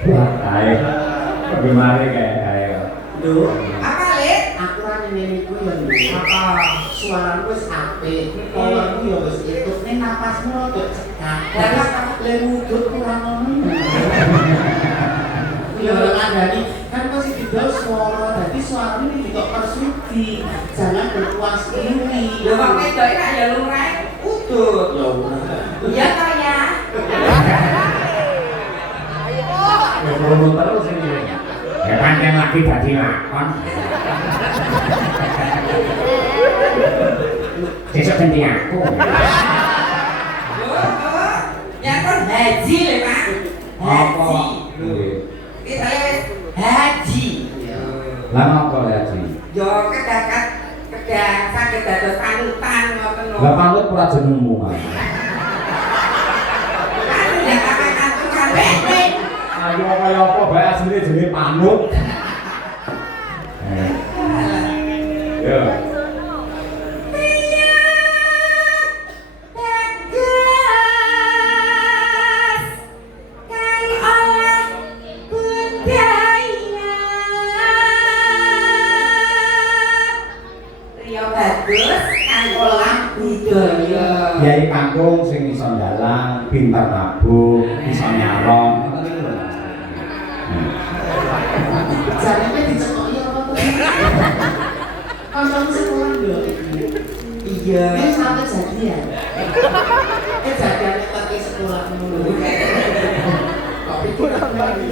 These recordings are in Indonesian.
Ayo. Bagaimana kayak ayo. Lho, apa Lek? Aku ra ngene iku ya lho. Apa suaramu wis apik, kolonmu ya wis itu, ning napasmu rada cekak. Lah lek mudut kurang ngono. Ya ngandani kan masih didol suara, dadi suaramu iki kok persuti. Jangan berpuas diri. Lho kok wedoke kak ya lumrah udut. Ya ora. Iya ta ya. Ya ngomong terus ini. Ya pancen lagi dadi lakon. Besok ganti aku. Ya kan haji lho Pak. Apa? Kita wis haji. Lama apa haji? Yo kedakat saged dados panutan ngoten lho. Lah panut ora jenengmu. Ya kakak kabeh. Ayo kaya apa bae asline jenenge panut. Ya. Yai kampung sing iso ndalang, pinter nabuh, iso nyalon, ngoten niku lho. Jarene dicekoki apa to? Kancamu sekolah lho iki. Iya. Wis sampe jadian. Kejadiane tadi sekolah ngono. Kok pikiran lagi.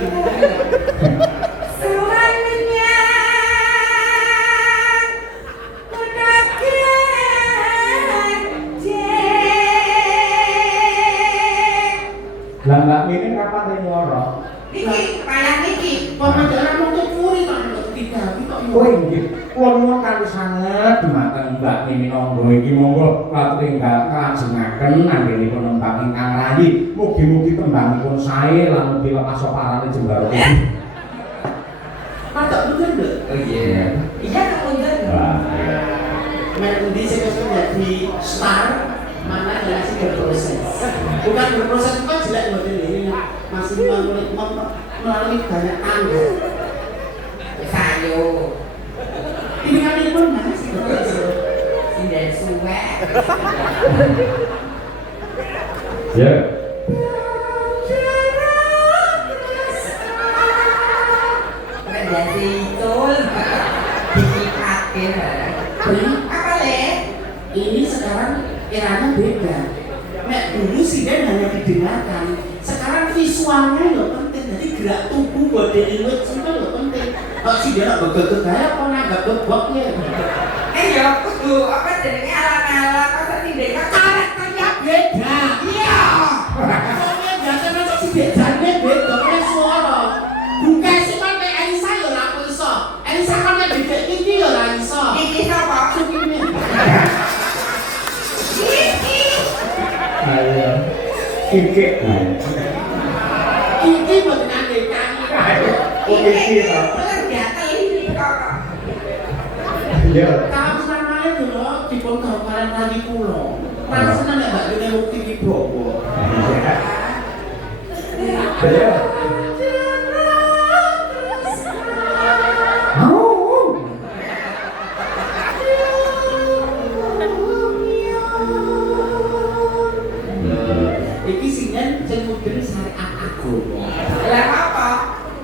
Lah Mbak Mimi kapan teh nyoro? Niki payah niki. Pembicaraan untuk kuri tak ada tiga, kok Oh inggih, kula nyuwun kali sanget dumateng Mbak Mimi Nonggo iki monggo katinggal kalajengaken anggenipun nembang ingkang rayi. Mugi-mugi tembangipun sae lan mugi lepas parane jembaro. Matok bener lho. Oh iya. Iya tak mundur. Wah. Nek endi sing wis menjadi star, mana yang masih berproses. Bukan berproses itu kan jelek model ini masih melalui banyak tangga. Sayo. Ini kan ini pun masih berproses. Sindan suwe. Ya. Jadi tul. Dikipake. Apa Le? Ini sekarang eranya beda. Nek dulu siden hanya didengarkan, sekarang visualnya ya penting. Jadi gerak tubuh body language itu ya penting. Kok siden nak begitu gaya kok nanggap beboknya. Ya kudu apa jenenge alat-alat apa tindak Karakternya beda. Iya. Soalnya biasanya masuk siden jane beda kayak suara. Bukan cuma kayak Elisa ya ora iso. Elisa kan nek beda iki ya ora iso. Iki sapa? Sukine. Ayo. Kikik. Iki mboten andekan. Oke sih ta. Bener gatel ini kok. Ya. Kalau namanya dulu dipun gambaran lagi pulau. Rasanya nek mbak dene wong iki bobo. Ya. Iki singen sing mudeng syariat agama. Lah apa?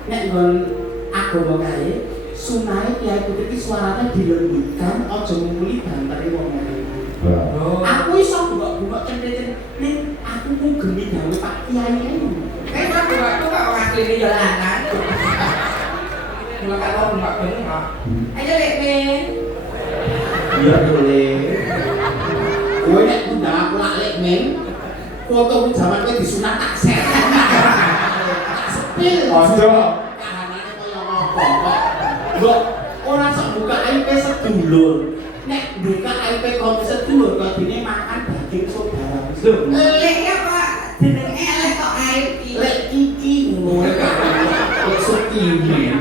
Nek nggon agama kae sunahe kiai putih iki suarane dilembutkan aja ngumuli banteri wong lain. Aku iso bungok-bungok centet-centet ning aku ku geni gawe Pak Kiai ae. Kan aku kok wakile yo lanang. Kalau kalau enggak bener. Ayo Lek Ben. Iya boleh. Kowe nek undang aku lak lek men. Foto zaman kowe disunat tak share. Tak sepil. Ojo. Kahanane kaya ngopo kok. Mbok ora sok buka IP sedulur. Nek buka IP kon sedulur kok dene makan daging saudara. Lho, Lek ya Pak, jenenge elek kok aib iki. lek iki ngono kok sekini.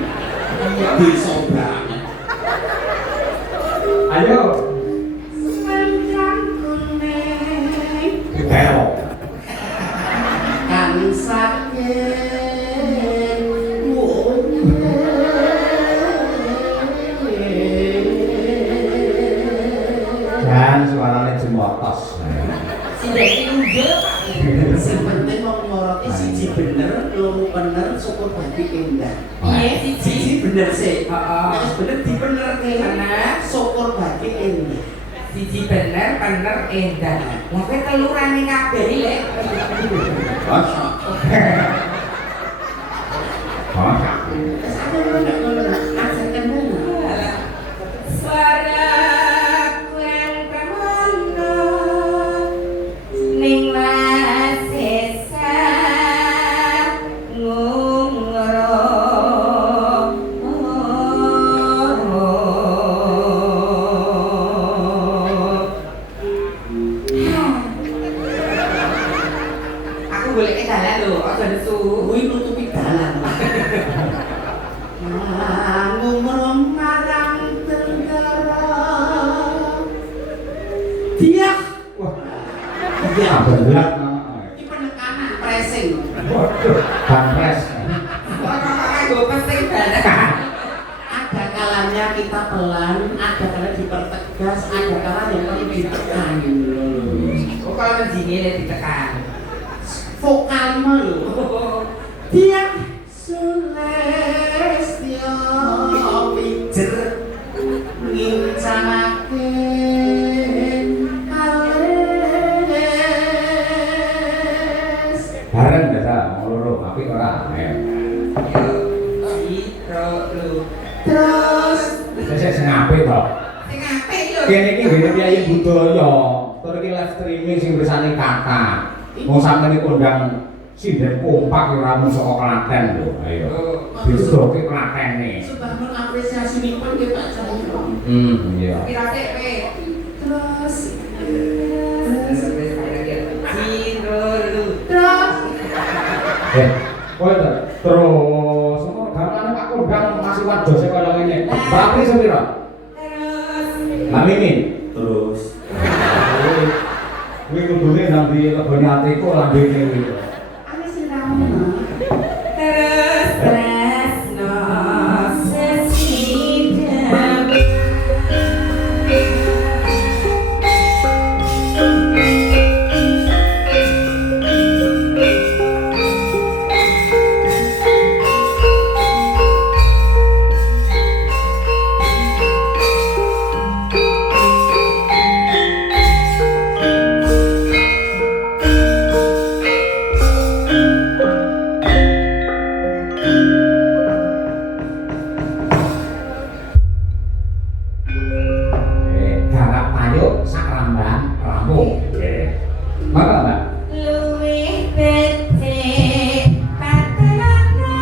Desa banget. Ayo. Ayo. Kang sakit loro bener syukur dadi endah. Iya, Siji bener sih. Heeh. Nek bener dibenerke. Bener. Syukur dadi endah. Siji bener endah. Lah kowe telurane kabeh lek. Masa. Masa. Sampe ngono ajakan ngono. Suara kurang pramono ning lasesa ngungro. Aku golek dalan lho, aja nesu. Kuwi nutupi dalan. Ngomong marang tenggara. Dia. Wah. Dia Berat. Ini penekanan pressing. Waduh, banpres. Ora go pesing dalan. Ada kalanya kita pelan, ada kalanya dipertegas, ada kalanya yang perlu ditekan. Oh, kalau menjini lek ditekan. Vokalnya loh. Dia Sulestyo pijer ngincangake alis. Bareng desa loro apik ora. Terus Sesek sing apik to. Sing apik lho. Kene iki ngene piye budaya. Tur iki live streaming sing bersane kakak. Mau sampeyan kondang sinden kompak ora mung saka Klaten lho. Ayo. Disedoke Klatene. sudah mengapresiasi nipun kita Cahyo. Iya. Kira sik kowe. Terus Terus Kowe terus ngono gamane Pak Kondang masih wajo sing kaya ngene. Berapa iso pira? Lah mimin. Terus. Kuwi kudune nang di lebone atiku lambene kuwi. ana sing ramen. terus tresno sesidap. Garap payuk sak ramban rampung. Maka Mbak. Luwih becik paterana.